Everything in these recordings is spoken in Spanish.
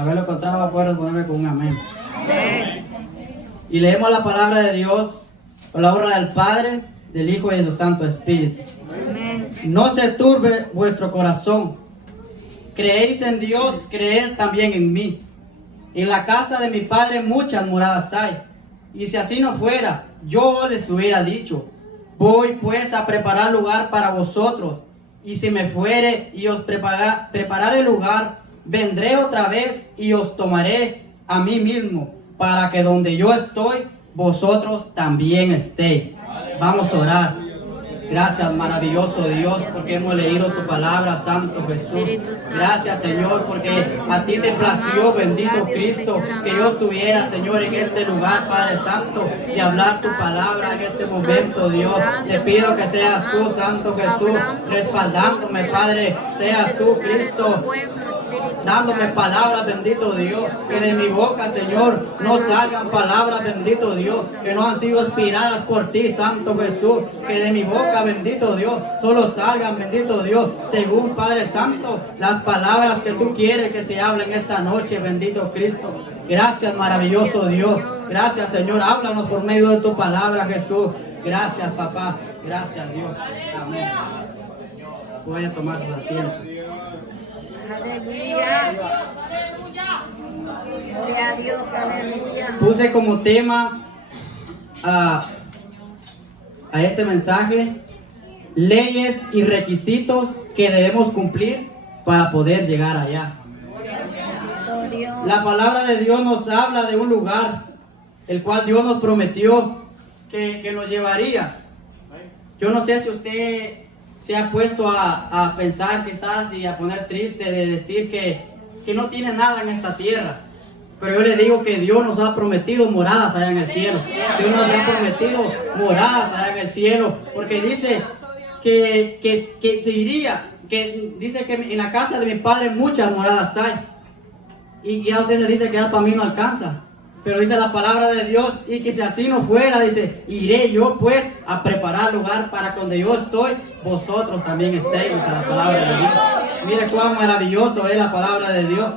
Haberlo encontrado, va a poder responderme con un amén. Amén. Y leemos la palabra de Dios por la honra del Padre, del Hijo y del Santo Espíritu. Amén. No se turbe vuestro corazón. Creéis en Dios, creed también en mí. En la casa de mi Padre muchas moradas hay. Y si así no fuera, yo les hubiera dicho: voy pues a preparar lugar para vosotros. Y si me fuere y os preparar el lugar, vendré otra vez y os tomaré a mí mismo, para que donde yo estoy, vosotros también estéis. Vamos a orar. Gracias, maravilloso Dios, porque hemos leído tu palabra, Santo Jesús. Gracias, Señor, porque a ti te plació, bendito Cristo, que yo estuviera, Señor, en este lugar, Padre Santo, y hablar tu palabra en este momento, Dios. Te pido que seas tú, Santo Jesús, respaldándome, Padre. Seas tú, Cristo, dándome palabras, bendito Dios, que de mi boca, Señor, no salgan palabras, bendito Dios, que no han sido inspiradas por ti, Santo Jesús, que de mi boca, bendito Dios, solo salgan, bendito Dios, según Padre Santo, las palabras que tú quieres que se hablen esta noche, bendito Cristo. Gracias, maravilloso Dios. Gracias, Señor, háblanos por medio de tu palabra, Jesús. Gracias, papá. Gracias, Dios. Amén. Pueden tomar sus asientos. Aleluya. Gloria a Dios, aleluya. Puse como tema a este mensaje: leyes y requisitos que debemos cumplir para poder llegar allá. La palabra de Dios nos habla de un lugar el cual Dios nos prometió que nos llevaría. Yo no sé si usted se ha puesto a pensar quizás y a poner triste de decir que no tiene nada en esta tierra. Pero yo le digo que Dios nos ha prometido moradas allá en el cielo. Dios nos ha prometido moradas allá en el cielo. Porque dice que se iría, que dice que en la casa de mi Padre muchas moradas hay. Y a usted se dice que para mí no alcanza. Pero dice la palabra de Dios, y que si así no fuera, dice: iré yo pues a preparar lugar para que donde yo estoy, vosotros también estéis. Dice la palabra de Dios. Mire cuán maravilloso es la palabra de Dios.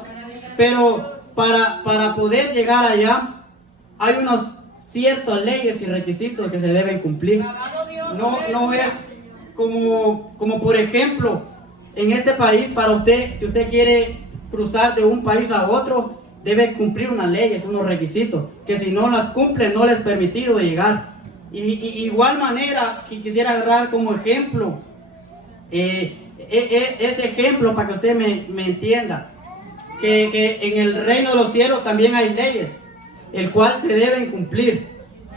Pero para poder llegar allá, hay unos ciertas leyes y requisitos que se deben cumplir. No es como por ejemplo, en este país, para usted, si usted quiere cruzar de un país a otro, debe cumplir unas leyes, unos requisitos, que si no las cumple, no les es permitido llegar. Y igual manera, que quisiera agarrar como ejemplo, ese ejemplo para que usted me entienda, que en el reino de los cielos también hay leyes, el cual se deben cumplir,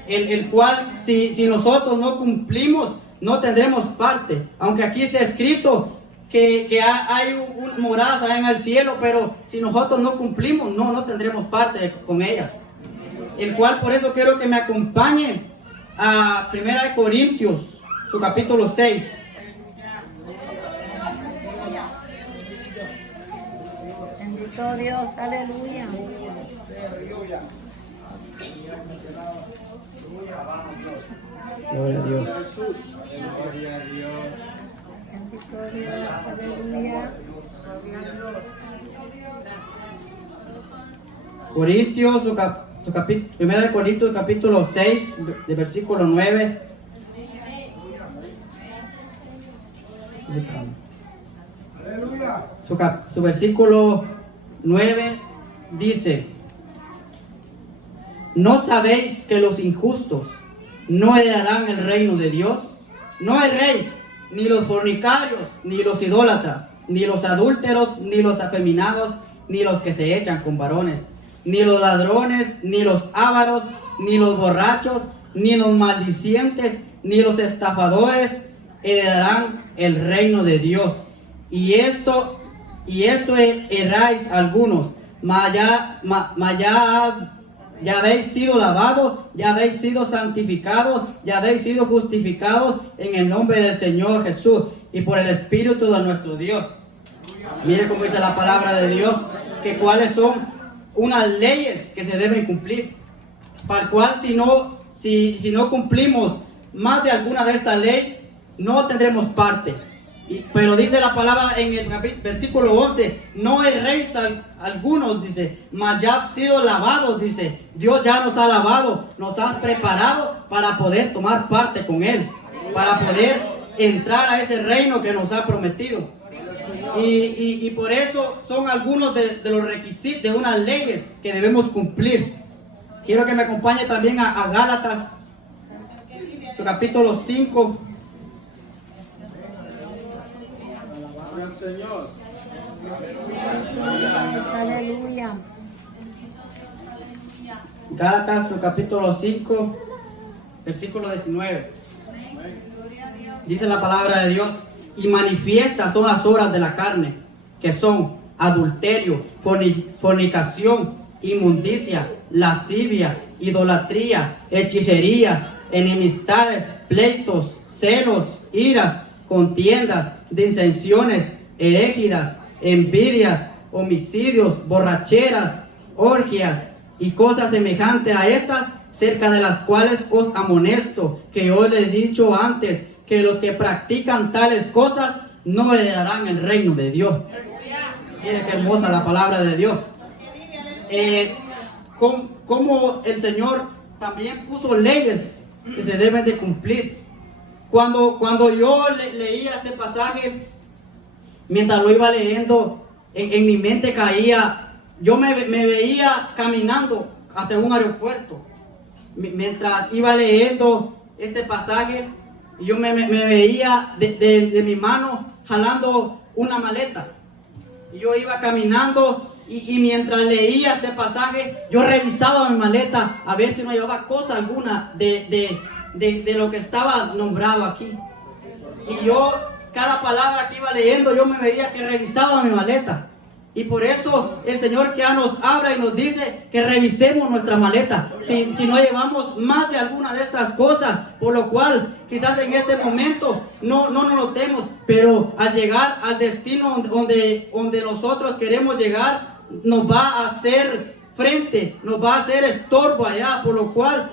el cual si nosotros no cumplimos, no tendremos parte. Aunque aquí está escrito que hay moradas allá en el cielo, pero si nosotros no cumplimos, no tendremos parte con ellas. El cual, por eso quiero que me acompañe a 1 Corintios, su capítulo 6. Bendito Dios, aleluya. Gloria a Dios. Bendito Dios, aleluya. Corintios, 1 Corintios capítulo 6, de versículo 9. Su versículo 9 dice: ¿no sabéis que los injustos no heredarán el reino de Dios? No erréis, ni los fornicarios, ni los idólatras, ni los adúlteros, ni los afeminados, ni los que se echan con varones, ni los ladrones, ni los ávaros, ni los borrachos, ni los maldicientes, ni los estafadores heredarán el reino de Dios. Y esto erráis algunos, mas ya habéis sido lavados, ya habéis sido santificados, ya habéis sido justificados en el nombre del Señor Jesús y por el Espíritu de nuestro Dios. Mire cómo dice la palabra de Dios, que cuáles son unas leyes que se deben cumplir, para el cual si no cumplimos más de alguna de estas leyes, no tendremos parte. Pero dice la palabra en el versículo 11, no erréis algunos, dice, mas ya han sido lavados, dice. Dios ya nos ha lavado, nos ha preparado para poder tomar parte con Él, para poder entrar a ese reino que nos ha prometido. Y por eso son algunos de los requisitos, de unas leyes que debemos cumplir. Quiero que me acompañe también a Gálatas, su capítulo 5. Señor. Aleluya. Gálatas, su capítulo 5, versículo 19. Dice la palabra de Dios: y manifiestas son las obras de la carne, que son adulterio, fornicación, inmundicia, lascivia, idolatría, hechicería, enemistades, pleitos, celos, iras, contiendas, disensiones, herejías, envidias, homicidios, borracheras, orgías y cosas semejantes a estas, cerca de las cuales os amonesto, que yo les he dicho antes, que los que practican tales cosas no heredarán el reino de Dios. Mira qué hermosa la palabra de Dios. Como el Señor también puso leyes que se deben de cumplir. Cuando yo leía este pasaje, mientras lo iba leyendo, en mi mente caía, yo me veía caminando hacia un aeropuerto. Mientras iba leyendo este pasaje, yo me veía de mi mano jalando una maleta. Yo iba caminando y mientras leía este pasaje, yo revisaba mi maleta a ver si no llevaba cosa alguna de lo que estaba nombrado aquí. Y yo, cada palabra que iba leyendo, yo me veía que revisaba mi maleta. Y por eso el Señor ya nos habla y nos dice que revisemos nuestra maleta. Si no llevamos más de alguna de estas cosas, por lo cual quizás en este momento no nos notemos, pero al llegar al destino donde nosotros queremos llegar, nos va a hacer frente, nos va a hacer estorbo allá. Por lo cual,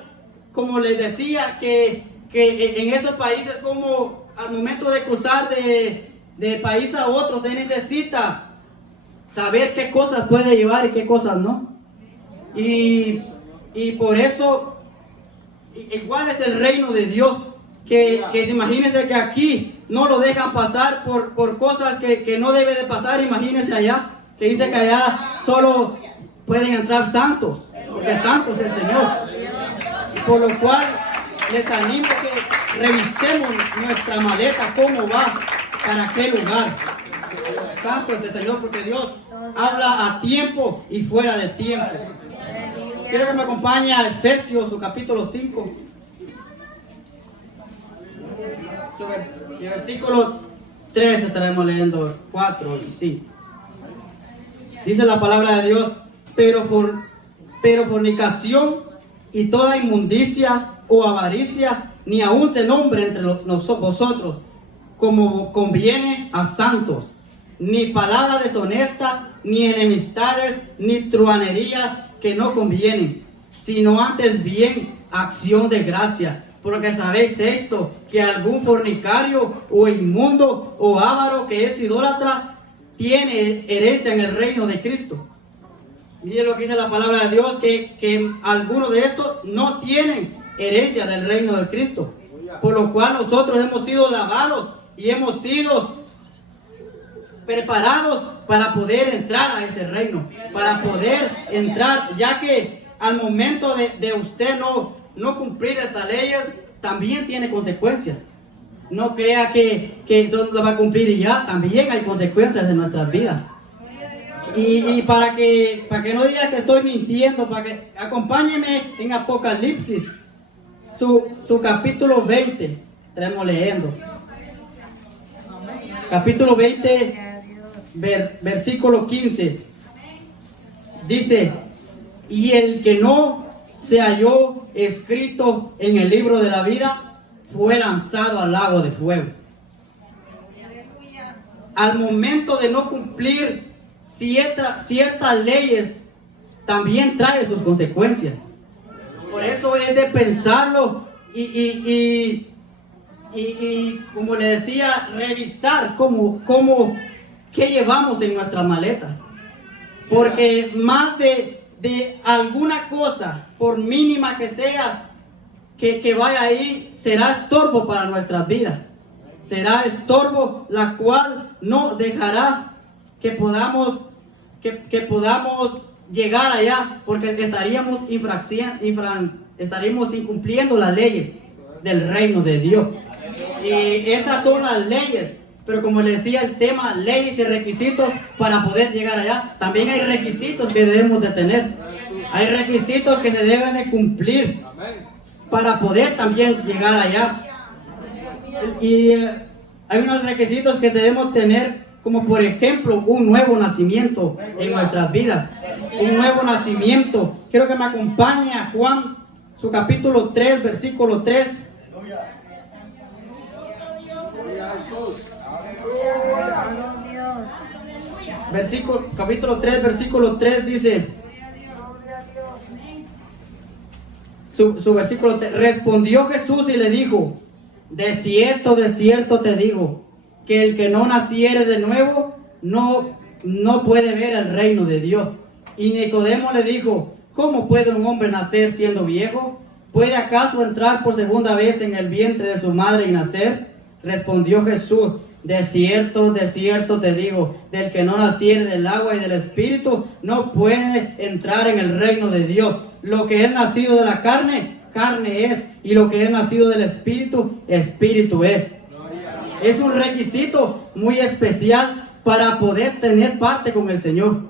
como les decía, que en estos países, como al momento de cruzar de país a otro, usted necesita saber qué cosas puede llevar y qué cosas no. Y por eso, igual es el reino de Dios, que imagínense que aquí no lo dejan pasar por cosas que no debe de pasar. Imagínense allá, que dice que allá solo pueden entrar santos, porque santo es el Señor. Por lo cual les animo que revisemos nuestra maleta, cómo va, para qué lugar. Santo es el Señor, porque Dios habla a tiempo y fuera de tiempo. Quiero que me acompañe a Efesios, su capítulo 5. El versículo 3 estaremos leyendo 4 y 5. Dice la palabra de Dios: pero fornicación y toda inmundicia o avaricia ni aún se nombre entre vosotros, como conviene a santos. Ni palabra deshonesta, ni enemistades, ni truhanerías que no convienen, sino antes bien acción de gracia. Porque sabéis esto, que algún fornicario o inmundo o avaro que es idólatra tiene herencia en el reino de Cristo. Miren lo que dice la palabra de Dios, que algunos de estos no tienen herencia del reino de Cristo. Por lo cual nosotros hemos sido lavados y hemos sido preparados para poder entrar a ese reino, para poder entrar, ya que al momento de usted no cumplir estas leyes, también tiene consecuencias. No crea que eso lo va a cumplir y ya, también hay consecuencias en nuestras vidas. Y para que no diga que estoy mintiendo, acompáñeme en Apocalipsis, su capítulo 20, estaremos leyendo. Capítulo 20, versículo 15. Dice: y el que no se halló escrito en el libro de la vida fue lanzado al lago de fuego. Al momento de no cumplir ciertas leyes, también trae sus consecuencias. Por eso es de pensarlo y y como le decía, revisar qué llevamos en nuestras maletas. Porque más de alguna cosa, por mínima que sea, que vaya ahí, será estorbo para nuestras vidas. Será estorbo la cual no dejará que podamos llegar allá, porque estaríamos incumpliendo las leyes del reino de Dios. Y esas son las leyes. Pero como le decía, el tema leyes y requisitos para poder llegar allá. También hay requisitos que debemos de tener. Hay requisitos que se deben de cumplir para poder también llegar allá. Y hay unos requisitos que debemos tener, como por ejemplo un nuevo nacimiento en nuestras vidas. Un nuevo nacimiento. Quiero que me acompañe a Juan, su capítulo 3, versículo 3. Capítulo 3, versículo 3 dice, su versículo 3, respondió Jesús y le dijo, de cierto te digo, que el que no naciere de nuevo, no puede ver el reino de Dios. Y Nicodemo le dijo, ¿cómo puede un hombre nacer siendo viejo? ¿Puede acaso entrar por segunda vez en el vientre de su madre y nacer? Respondió Jesús, de cierto te digo, del que no naciere del agua y del espíritu, no puede entrar en el reino de Dios. Lo que es nacido de la carne, carne es, y lo que es nacido del espíritu, espíritu es. Es un requisito muy especial para poder tener parte con el Señor.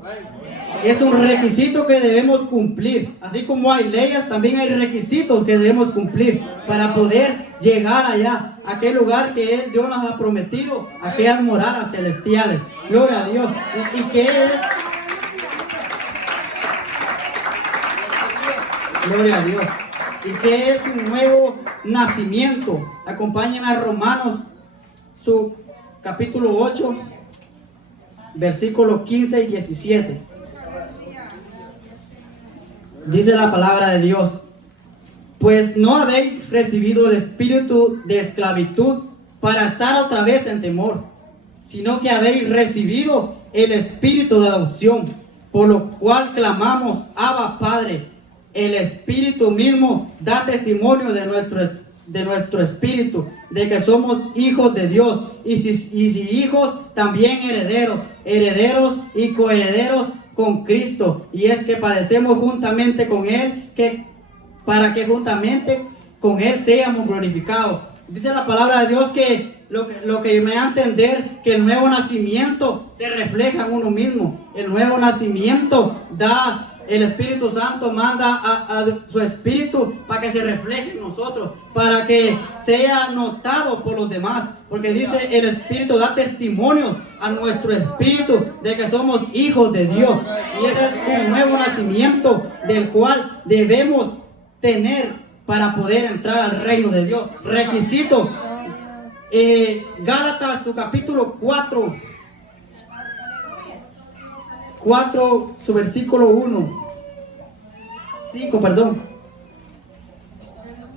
Es un requisito que debemos cumplir. Así como hay leyes, también hay requisitos que debemos cumplir para poder llegar allá, a aquel lugar que Dios nos ha prometido, a aquellas moradas celestiales. Gloria a Dios. ¿Y qué es? Gloria a Dios. ¿Y qué es un nuevo nacimiento? Acompáñenme a Romanos, su capítulo 8, versículos 15 y 17. Dice la palabra de Dios, pues no habéis recibido el espíritu de esclavitud para estar otra vez en temor, sino que habéis recibido el espíritu de adopción, por lo cual clamamos, Abba Padre. El espíritu mismo da testimonio de nuestro espíritu, de que somos hijos de Dios, y si hijos, también herederos y coherederos con Cristo, y es que padecemos juntamente con Él, para que juntamente con Él seamos glorificados. Dice la palabra de Dios que lo que me da a entender que el nuevo nacimiento se refleja en uno mismo. El nuevo nacimiento el Espíritu Santo manda a su Espíritu para que se refleje en nosotros, para que sea notado por los demás, porque dice el Espíritu da testimonio a nuestro espíritu de que somos hijos de Dios, y ese es un nuevo nacimiento del cual debemos tener para poder entrar al reino de Dios. Requisito, Gálatas, su capítulo 4, su versículo 5, perdón.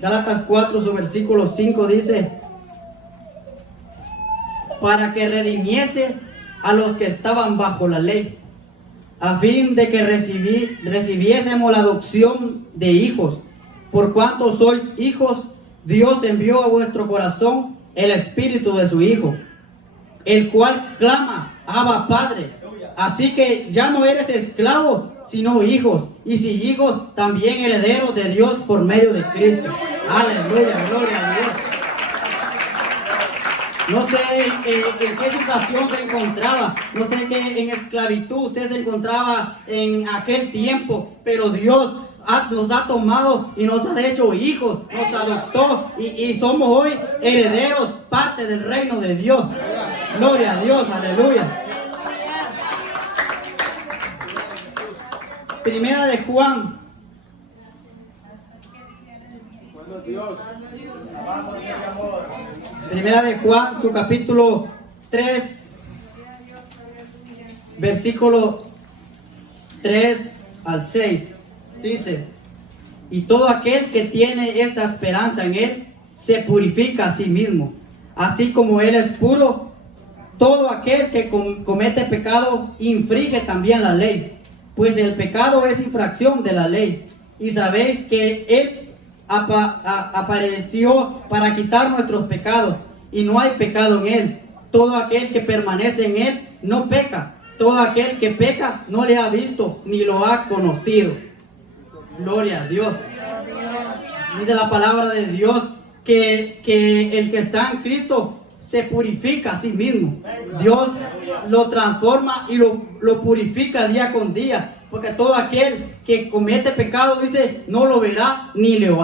Gálatas 4, su versículo 5 dice, para que redimiese a los que estaban bajo la ley, a fin de que recibiésemos la adopción de hijos. Por cuanto sois hijos, Dios envió a vuestro corazón el espíritu de su Hijo, el cual clama, Abba Padre. Así que ya no eres esclavo, sino hijos, y si hijos, también herederos de Dios por medio de Cristo. Aleluya, gloria a Dios. No sé en qué situación se encontraba, no sé qué en esclavitud usted se encontraba en aquel tiempo, pero Dios nos ha tomado y nos ha hecho hijos, nos adoptó y somos hoy herederos, parte del reino de Dios. Gloria a Dios, aleluya. Primera de Juan. Primera de Juan, su capítulo 3, versículo 3 al 6. Dice, y todo aquel que tiene esta esperanza en Él se purifica a sí mismo, así como Él es puro. Todo aquel que comete pecado infringe también la ley, pues el pecado es infracción de la ley. Y sabéis que Él apareció para quitar nuestros pecados, y no hay pecado en Él. Todo aquel que permanece en Él no peca. Todo aquel que peca no le ha visto ni lo ha conocido. Gloria a Dios. Dice la palabra de Dios que el que está en Cristo se purifica a sí mismo. Dios lo transforma y lo purifica día con día. Porque todo aquel que comete pecado, dice, no lo verá ni lo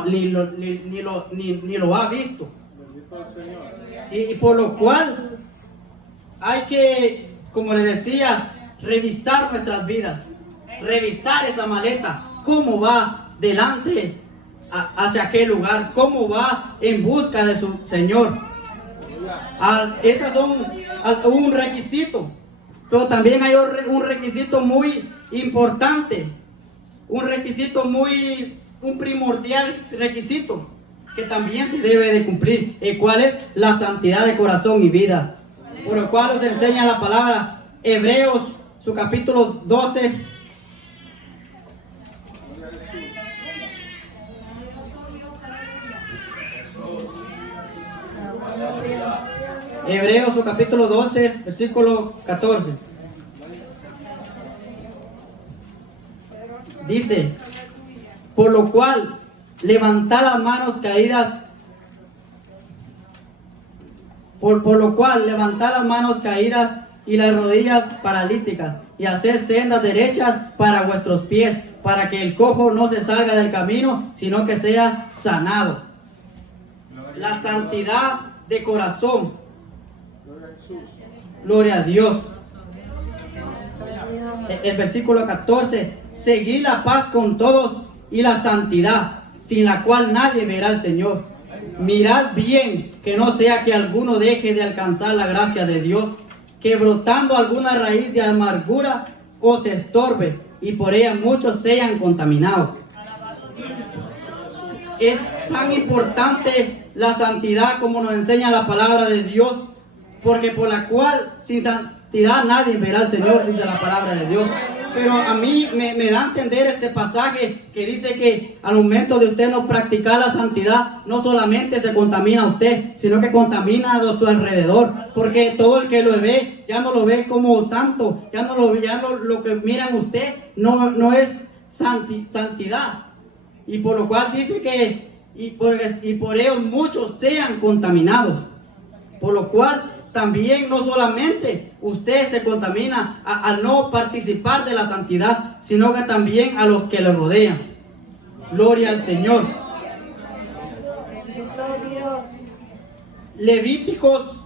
ha visto. Y por lo cual hay que, como les decía, revisar nuestras vidas. Revisar esa maleta. Cómo va delante hacia aquel lugar. Cómo va en busca de su Señor. Estas son un requisito, pero también hay un requisito muy importante, un primordial requisito que también se debe de cumplir, el cual es la santidad de corazón y vida, por lo cual nos enseña la palabra Hebreos, su capítulo 12, Hebreos, su capítulo 12, versículo 14. Dice, por lo cual, levantad las manos caídas, por lo cual, levantad las manos caídas y las rodillas paralíticas, y haced sendas derechas para vuestros pies, para que el cojo no se salga del camino, sino que sea sanado. La santidad de corazón. Gloria a Dios. El versículo 14. Seguid la paz con todos y la santidad, sin la cual nadie verá al Señor. Mirad bien que no sea que alguno deje de alcanzar la gracia de Dios, que brotando alguna raíz de amargura os estorbe, y por ella muchos sean contaminados. Es tan importante la santidad como nos enseña la palabra de Dios, porque por la cual sin santidad nadie verá al Señor, dice la palabra de Dios. Pero a mí me da a entender este pasaje que dice que al momento de usted no practicar la santidad, no solamente se contamina a usted, sino que contamina a su alrededor, porque todo el que lo ve ya no lo ve como santo, ya no lo que miran usted no es santidad. Y por lo cual dice que y por ellos muchos sean contaminados. Por lo cual también no solamente usted se contamina al no participar de la santidad, sino que también a los que le rodean. Gloria al Señor. Levíticos,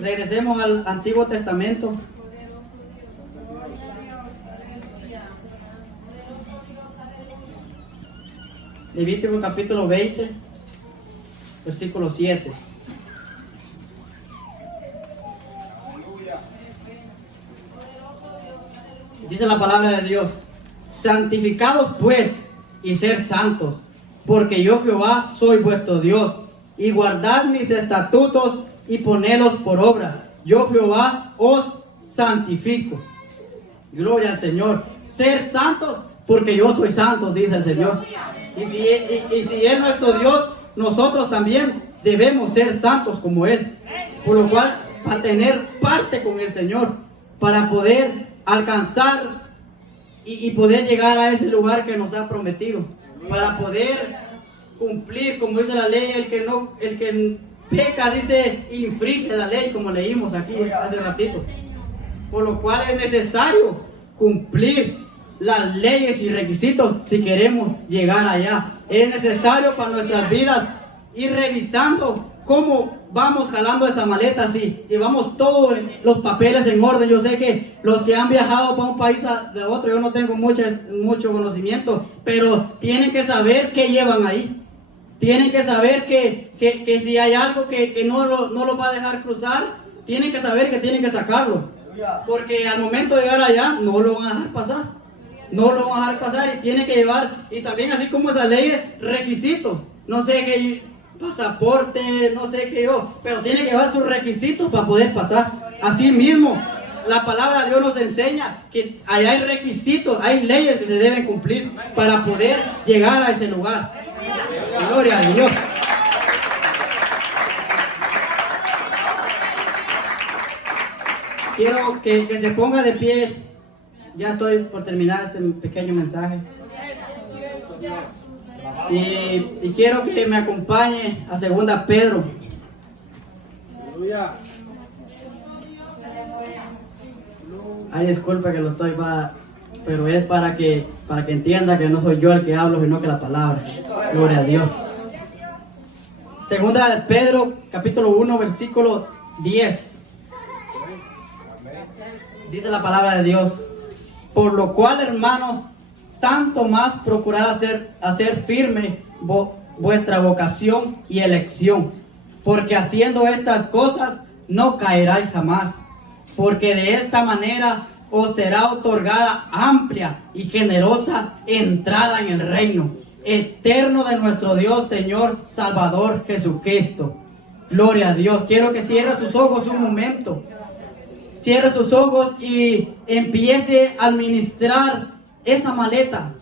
regresemos al Antiguo Testamento. Levítico capítulo 20, versículo 7. Dice la palabra de Dios: santificados pues y ser santos, porque yo Jehová soy vuestro Dios, y guardad mis estatutos y ponedlos por obra. Yo Jehová os santifico. Gloria al Señor. Ser santos porque yo soy santo, dice el Señor. Y si Él es nuestro Dios, nosotros también debemos ser santos como Él. Por lo cual, para tener parte con el Señor, para poder alcanzar y poder llegar a ese lugar que nos ha prometido, para poder cumplir, como dice la ley, el que peca, dice, infringe la ley, como leímos aquí hace ratito. Por lo cual es necesario cumplir las leyes y requisitos si queremos llegar allá. Es necesario para nuestras vidas ir revisando cómo vamos jalando esa maleta, si llevamos todos los papeles en orden. Yo sé que los que han viajado para un país de otro, yo no tengo mucho conocimiento, pero tienen que saber qué llevan ahí. Tienen que saber que si hay algo que no lo va a dejar cruzar, tienen que saber que tienen que sacarlo, porque al momento de llegar allá no lo van a dejar pasar. No lo van a dejar pasar y tiene que llevar, y también así como esa ley, requisitos. No sé, que pasaporte, no sé qué yo, pero tiene que llevar sus requisitos para poder pasar. Así mismo, la palabra de Dios nos enseña que allá hay requisitos, hay leyes que se deben cumplir para poder llegar a ese lugar. Gloria a Dios. Quiero que se ponga de pie. Ya estoy por terminar este pequeño mensaje. Y quiero que me acompañe a 2 Pedro. Ay, disculpa que lo estoy pero es para que entienda que no soy yo el que hablo, sino que la palabra. Gloria a Dios. 2 Pedro, capítulo 1, versículo 10. Dice la palabra de Dios: por lo cual, hermanos, tanto más procurad hacer firme vuestra vocación y elección, porque haciendo estas cosas no caeráis jamás, porque de esta manera os será otorgada amplia y generosa entrada en el reino eterno de nuestro Dios, Señor, Salvador Jesucristo. Gloria a Dios. Quiero que cierre sus ojos un momento. Cierre sus ojos y empiece a administrar esa maleta.